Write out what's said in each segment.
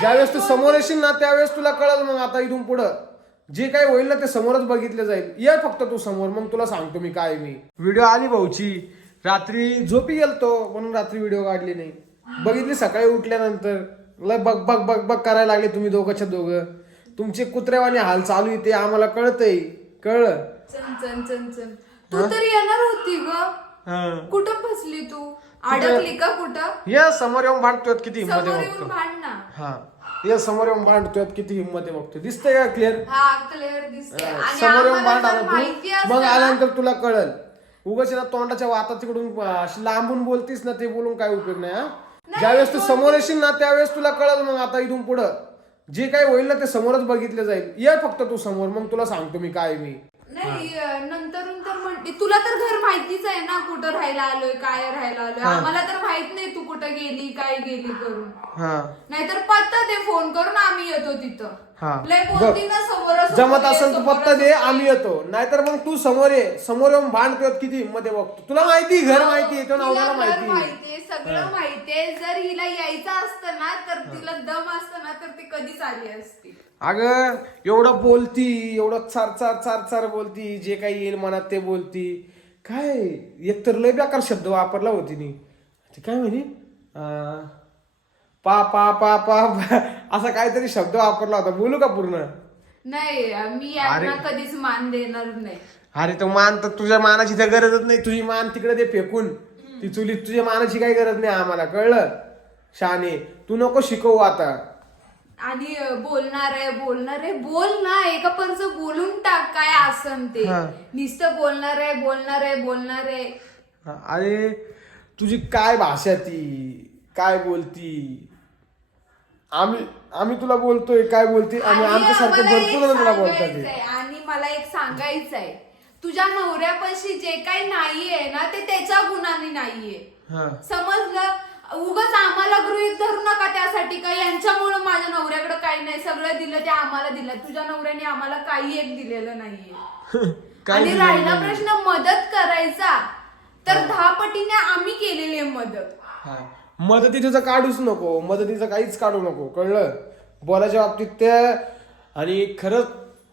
ज्यावेळेस तू समोर येशील ना त्यावेळेस तुला कळल मग आता इथून पुढं. जे काही होईल ना ते समोरच बघितलं जाईल. ये फक्त तू समोर मग तुला सांगतो मी काय मी. व्हिडिओ आली भाऊची. रात्री झोपी गेलतो म्हणून रात्री व्हिडिओ काढली नाही. बघितली सकाळी उठल्यानंतर. लय बग बग बग बग करायला लागले तुम्ही दोघंच्या दोघं. तुमचे कुत्रेवाने हाल चालू ते आम्हाला कळतंय. कळलं? चन चन चन चन तू तर येणार होती ग. हा. कुठं फसली तू? अडकली का कुठं? ये समोर येऊन भांडतोय किती हिंमत समोर आहे येऊन बघतो भांड ना. हा. ये समोर येऊन भांडतोय किती हिंमत आहे बघतो. दिसतंय का क्लिअर हा क्लिअर दिसते आणि समोर येऊन आम्हाला भांड जर आला माहिती तू असतं मग ना- आल्यानंतर तुला कळल. उगाच ना तोंडाच्या वाता तिकडून अशी लांबून बोलतीस ना ते बोलून काय उपयोग नाही हा? ज्यावेळेस तू समोर येशील ना त्यावेळेस तुला कळल मग आता इथून पुढं. जे काही होईल ना ते समोरच बघितलं जाईल. ये फक्त तू समोर मग तुला सांगतो मी काय मी. नाही अं, नंतरून तर म्हणते तुला तर घर माहितीच आहे ना कुठं राहायला आलोय काय राहायला आलोय. आम्हाला तर माहीत नाही तू कुठं गेली काय गेली करून. हा. नाहीतर पत्ता दे फोन करून आम्ही येतो तिथं. हा. लय बघ. बोलती ना समोर जमत असेल तू पत्ता दे आम्ही येतो. नाहीतर मग तू समोर ये. समोर येऊन भांडतोय किती हिंमत आहे बघतो. तुला माहिती घर माहिती नवऱ्याला माहिती. माहितीये सगळं माहितीये जर हिला यायचं असतं ना तर तिला दम असतं ना तर ती कधीच आली असती. अगं एवढं बोलती एवढं चार चार चार चार बोलती जे काही येईल मनात ते बोलती. काय? एकतर लय बेकार शब्द वापरला होती नी ते काय म्हणे? पा पा पा पा पा, असा काहीतरी शब्द वापरला होता. बोलू का पूर्ण? नाही मी यांना कधीच मान देणार नाही. अरे तो मान तर तुझ्या मानाची तर गरजच नाही. तुझी मान तिकडे दे फेकून. ती चुली तुझ्या मानाची काही गरज नाही आम्हाला. कळलं? शाने तू नको शिकवू आता. आणि बोलणार आहे बोलणार आहे. बोल ना एका पर्स बोलून टाक काय असन ते. हा. नुसतं बोलणार आहे बोलणार आहे बोलणार आहे. अरे तुझी काय भाषा ती? काय बोलती? आम्ही आम्ही तुला बोलतोय काय बोलती? आणि आणि आमच्यासारखे एक भरपूर जण तुला बोलतात सांगायचंय, आणि मला एक सांगायचंय. तुझ्या नवऱ्यापाशी जे काही नाहीये ना ते त्याच्या गुणाने नाहीये. हा. समजलं? उगाच आम्हाला गृहित धरू नका त्यासाठी का? यांच्यामुळे माझ्या नवऱ्याकडे काही नाही. सगळं दिलं ते आम्हाला दिलं. तुझ्या नवऱ्याने आम्हाला काही एक दिलेलं नाहीये. आणि राहिला प्रश्न मदत करायचा. तर दहा पटीने आम्ही केलेली आहे मदत. हा. मदतीचं काढूच नको. मदतीचं काहीच काढू नको. कळलं? बोलायच्या बाबतीत ते आणि खरंच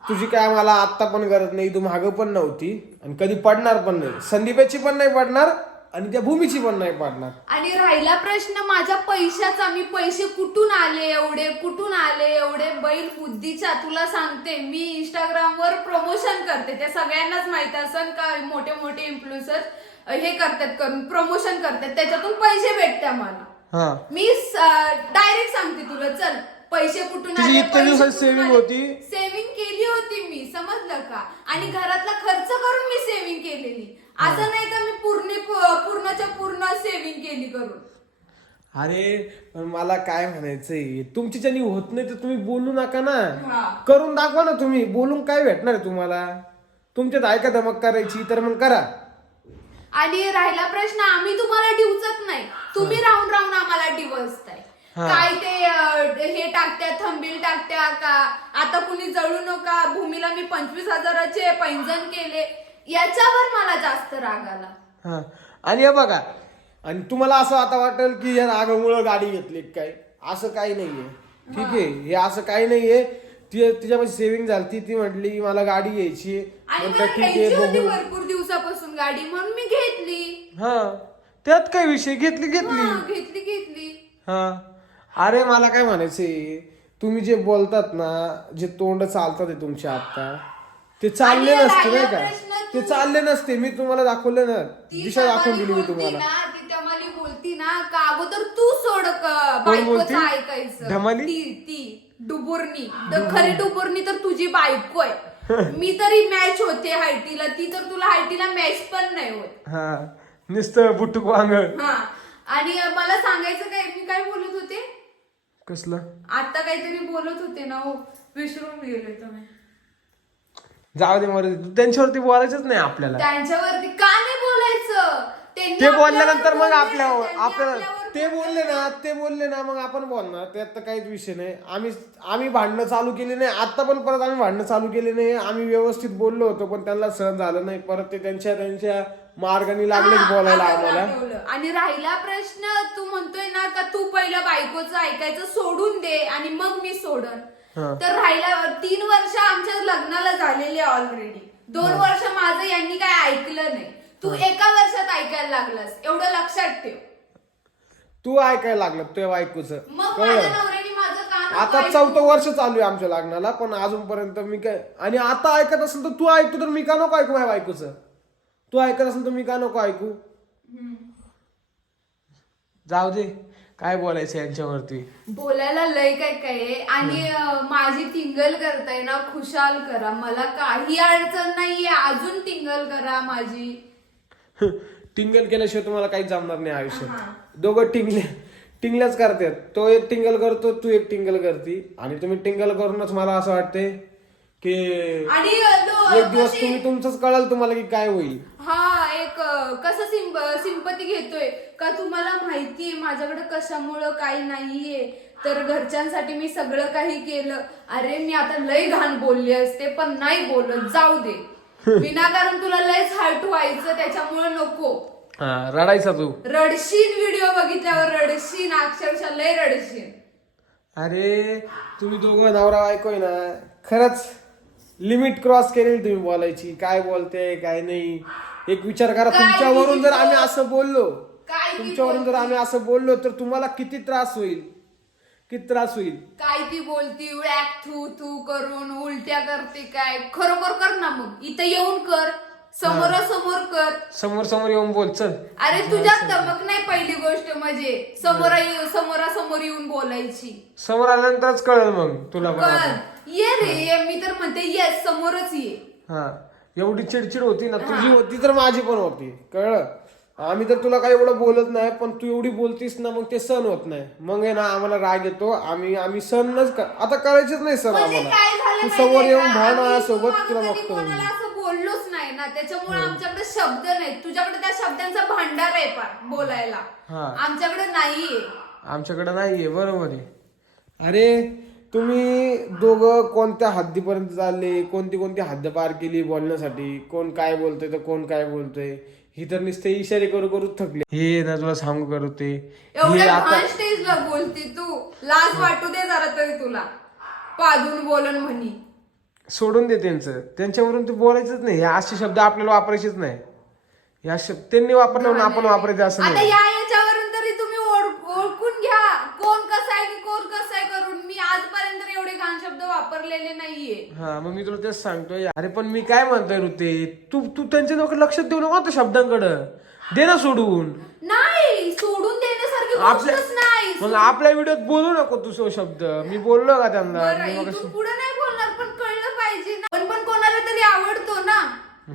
तुझी काय मला आत्ता पण गरज नाही. तू मागं पण नव्हती. आणि कधी पडणार पण नाही. संदीपाची पण नाही पडणार. आणि त्या भूमीची पण नाही पडणार. आणि राहिला प्रश्न माझ्या पैशाचा मी पैसे कुठून आले एवढे कुठून आले एवढे? बैल बुद्धीच्या तुला सांगते मी इंस्टाग्राम वर प्रमोशन करते. ते सगळ्यांनाच माहीत असेल का मोठे मोठे इन्फ्लुएन्सर हे करतात करून प्रमोशन करतात. त्याच्यातून पैसे भेटतात मला हा. मी डायरेक्ट सांगते तुला चल पैसे कुठून दिवसात saving होती? सेव्हिंग केली होती मी समजलं का? आणि घरातला खर्च करून मी सेव्हिंग केलेली. असं नाही का मी पूर्ण पूर्णच्या पूर्ण सेव्हिंग केली करून. अरे पण मला काय म्हणायचंय? तुमची ज्यांनी होत नाही तर तुम्ही बोलू नका हा. ना करून दाखवा ना तुम्ही. बोलून काय भेटणार आहे तुम्हाला? तुमच्यात ऐका धमक करायची तर मग करा. आणि राहिला प्रश्न आम्ही तुम्हाला डिवचत नाही. तुम्ही राहून राहून आम्हाला डिवचताय. हा. काय ते अं, हे टाकत्या थंबील टाकत्या का? आता कुणी जळू नका. भूमीला मी पंचवीस हजाराचे पैंजण केले. याच्यावर मला जास्त राग आला. हा. आणि हे बघा आणि तुम्हाला असं आता वाटेल की या रागामुळं गाडी घेतली काय? असं काही नाहीये. ठीक आहे. हे. असं काही नाहीये. ती तिच्यापाशी सेव्हिंग झाली. ती म्हटली मला गाडी घ्यायची आणि म्हटलं मला ठीक आहे घ्यायची होती बघू भरपूर दिवसापासून गाडी म्हणून मी घेतली. हा. त्यात काय विषय? घेतली घेतली. हा, घेतली घेतली. हा. अरे मला काय म्हणायचंय? तुम्ही जे बोलतात ना जे तोंड चालतात ते तुमच्या आता ते चालले आणि नसते नाही राहिला का? प्रश्न ते चालले नसते. मी तुम्हाला दाखवले ना. ती दिशा दाखवून दिली मी तुम्हाला. ना बोलती ना का अगोदर तू सोड क- कोण बोलती? बायकोचं ऐकायचं. धमाली? ती ती डुबुर्नी तर खरी डुबुर्नी तर तुझी बायको आहे. मी तरी मॅच होते हायटीला. ती तर तुला हायटीला मॅच पण नाही होत. हा. नुसतं बुटुक वांग. हा. आणि मला सांगायचं काय मी काय बोलत होते? कसलं? आता काहीतरी बोलत होते ना हो. विसरून गेले तुम्ही. जाऊ दे मरे त्यांच्यावरती बोलायचंच नाही आपल्याला. त्यांच्यावरती का नाही बोलायचं? ते बोलल्यानंतर मग आपल्यावर आपल्याला ते बोलले ना ते बोलले ना मग आपण बोलणार. त्यात तर काहीच विषय नाही. आम्ही आम्ही भांडणं चालू केली नाही. आता पण परत आम्ही भांडणं चालू केली नाही. आम्ही व्यवस्थित बोललो होतो पण त्यांना सहन झालं नाही. परत ते त्यांच्या त्यांच्या मार्गाने लागलेच हा, बोलायला आम्हाला आठवलं. आणि राहिला प्रश्न तू म्हणतोय ना का तू पहिलं बायकोचं ऐकायचं सोडून दे आणि सोडन. हा. तर राहिला तीन वर्ष आमच्या लग्नाला झालेले ऑलरेडी दोन वर्ष माझं यांनी काय ऐकलं नाही. तू एका वर्षात ऐकायला लागलास. एवढं लक्षात ठेव. तू ऐकायला लागलं तुझ्या बायकोचं मग माझ्या कळलं नवऱ्याने माझं काम आता चौथं वर्ष चालू आहे आमच्या लग्नाला पण अजूनपर्यंत मी काय आणि आता ऐकत असेल तर तू ऐकतो तर मी का नको ऐकू माझ्या बायकोचं तू ऐकत असेल तर मी का नको ऐकू? जाऊ दे. काय बोलायचं यांच्यावरती? बोलायला लय काय काय आहे. आणि अं, माझी टिंगल करताय ना खुशाल करा. मला काही अडचण नाहीये. अजून टिंगल करा माझी. टिंगल केल्याशिवाय तुम्हाला काहीच जमणार नाही आयुष्यात. दोघं टिंगले टिंगल्याच करतात. तो एक टिंगल करतो तू एक टिंगल करती. आणि तुम्ही टिंगल करूनच मला असं वाटते की एक दिवस तुम्ही तुमचंच कळाल तुम्हाला की काय होईल. हा एक कसं सिंप सिंपती घेतोय. का तुम्हाला माहितीये माझ्याकडे कशामुळं काही नाहीये. तर घरच्यांसाठी मी सगळं काही केलं. अरे मी आता लय घाण बोलली असते पण नाही बोलत. जाऊ दे. विनाकारण तुला लयच हर्ट व्हायचं त्याच्यामुळं नको. हा रडायचा तू. रडशीन व्हिडिओ बघितल्यावर रडशीन अक्षरशः लय रडशीन अरे तुम्ही दोघं नवरा आहे ना खरंच लिमिट क्रॉस केलेली तुम्ही बोलायची. काय बोलते काय नाही. एक विचार करा काय तुमच्यावरून जर आम्ही बोल- असं बोललो काय तुमच्यावरून जर आम्ही असं बोललो तर तुम्हाला किती त्रास होईल? किती त्रास होईल. काय ती बोलती? थू थू करून उलट्या करते काय? खरोखर कर ना मग. इथं येऊन कर. समोरासमोर कर. समोर समोर येऊन बोल चल. अरे तुझ्यात धमक नाही पहिली गोष्ट म्हणजे? समोरा समोरासमोर येऊन बोलायची. समोर आल्यानंतरच कळेल मग तुला पण आता. कर ये रे ये मी तर म्हणते येस समोरच ये. हा. एवढी चिडचिड होती ना तुझी होती तर माझी पण होती. कळलं? आम्ही तर तुला काही एवढं बोलत नाही पण तू एवढी बोलतीस ना मग ते सण होत नाही. मग आहे ना आम्हाला राग येतो. आम्ही आम्ही सणच कर- आता करायचेच नाही सण म्हणजे आम्हाला. तू समोर येऊन का? भांड आम्ही माझ्यासोबत तू तुला बघतो. बोललोच नाही ना. त्याच्यामुळे आमच्याकडे शब्द नाहीत. तुझ्याकडे त्या शब्दांचा भांडार आहे बोलायला. हा. आमच्याकडे नाहीये. आमच्याकडे नाहीये बरोबर आहे. अरे तुम्ही दोघं कोणत्या हद्दीपर्यंत चालले? कोणती कोणती हद्द पार केली बोलण्यासाठी? कोण काय बोलतोय तर कोण काय बोलतोय? ही तर नुसते इशारे करू करू थकले. हे ना तुला सांगू करू ते. हे एवढ्या आता स्टेजला बोलती तू. लाज वाटू दे जरा तरी तुला. पादून बोलन म्हणी. सोडून दे त्यांचं. त्यांच्यावरून तू बोलायचंच नाही. हे असे शब्द आपल्याला वापरायचेच नाही. या शब्द त्यांनी वापरले म्हणून आपण वापरायचं असं आता नाही. या याच्यावरून तरी तुम्ही ओळ- ओळखून घ्या कोण कसं आहे आणि कोण कसं आहे करून मी आजपर्यंत एवढे घाण शब्द वापरलेले नाहीये हा मग मी तुला तेच सांगतोय. अरे पण मी काय म्हणतोय ऋते तू तू त्यांच्या डोक्यात लक्षात देऊ नको त्या शब्दांकडं. दे ना सोडून. नाही सोडून देण्यासारखी आपल्या गोष्टच नाही. मग आपल्या व्हिडिओत बोलू नको तू तो शब्द. मी बोललो का त्यांना? बरं मी मग इथून पुढे नाही बोलणार पण कळलं पाहिजे ना. पण पण कोणाला तरी आवडतो ना.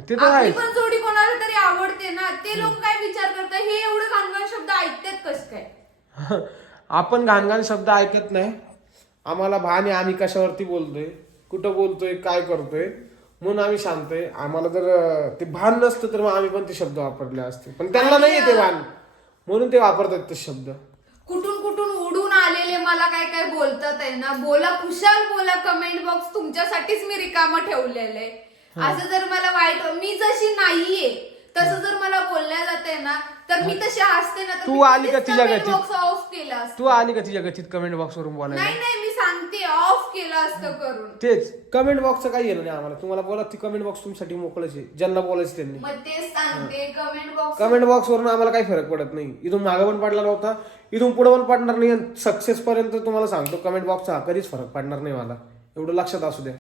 ते तर आपली आहेच. पण जोडी कोणाला तरी आवडते ना. ते लोक काय विचार करतात हे एवढे घाणघाण शब्द ऐकतात कस काय? आपण घाणघाण शब्द ऐकत नाही. आम्हाला भान आहे आम्ही कशावरती बोलतोय? कुठं बोलतोय काय करतोय म्हणून आम्ही शांत आहे. आम्हाला जर ते भान नसतं तर मग आम्ही पण ते शब्द वापरले असते. पण त्यांना नाही ते भान. म्हणून ते वापरतात ते शब्द. कुठून कुठून उडून आलेले मला काय काय बोलतात आहे ना? बोला खुशाल बोला कमेंट बॉक्स तुमच्यासाठीच मी रिकामं ठेवलेलं आहे. असं जर मला वाईट मी जशी नाहीये तसं जर मला बोलल्या जाते ना तर मी तशी असते ना तू आली का तिच्या गतीत? box ऑफ केला तू आली का तिच्या गतीत कमेंट बॉक्स वरून बोलायला? नाही नाही मी सांगते ऑफ केलं असतं करून. तेच कमेंट बॉक्सचं काही येणं नाही आम्हाला. तुम्हाला बोला ती कमेंट बॉक्स तुमच्यासाठी मोकळच आहे. ज्यांना बोलायचं त्यांनी. मग तेच सांगते कमेंट बॉक्स कमेंट बॉक्स वरून आम्हाला काही फरक पडत नाही. इथून मागं पण पडला नव्हता. इथून पुढे पण पडणार नाही सक्सेस पर्यंत तुम्हाला सांगतो कमेंट बॉक्सचा कधीच फरक पडणार नाही मला. एवढं लक्षात असू द्या.